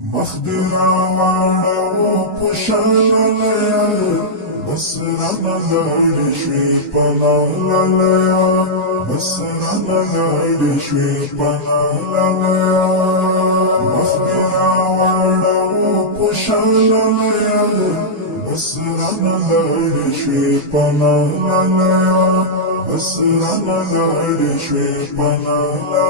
مخدرا واړو پوشاللیا بس رانا لاړې شوې پناللیا بس رانا لاړې شوې پناللیا مخدرا واړو پوشاللیا بس رانا لاړې شوې پناللیا بس رانا لاړې شوې پناللیا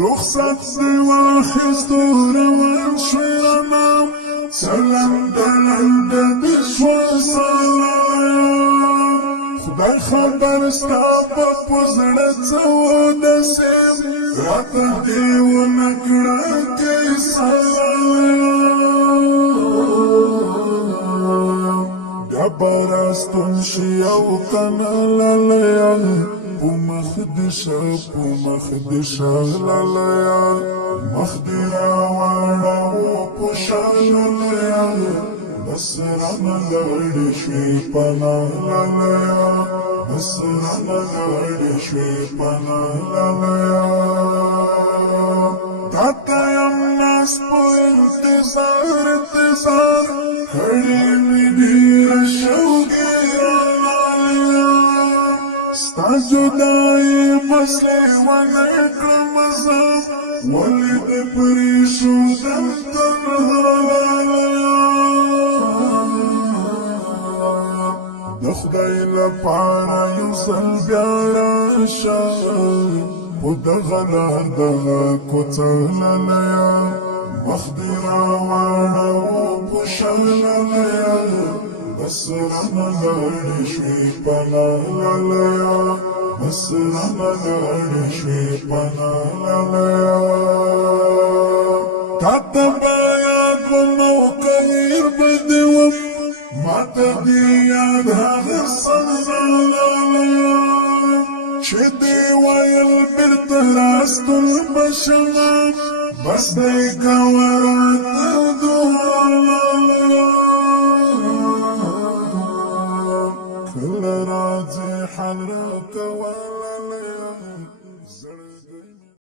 رخصت دی واخیستو روان شوی رانام سلام دلند دشوا سلام خدای خبر ستا په پزړه څه ودسیم راته دې ونه کړه کیسه بیا به راستون شي او کنه لالیه پمخدشا لالیا مخدرا واړو پوشاللیا بس رانا لاړې شوې پناللیا بس رانا لاړې شوې پناللیا تاته یم ناس په انتظار کړې مې ډېره شوقي ستا جدائی مسلې ونه کړم زه ولې دې پرېښودم تنها د خدای لپاره یو ځل بیا راشه په دغه لار دغه کوڅه لالیه مخ دې راواړو پوشاللیا بس رانا لاړې شوې پناللیا بس رانا لاړې شوې پناللیا تاته به یاد وم او که هېر به دې وم ماته دې یاد هغه سندرلیا چې دې ویل بېرته راستون به شمه بس دی کوه راته دعا کل راځي حل راکوه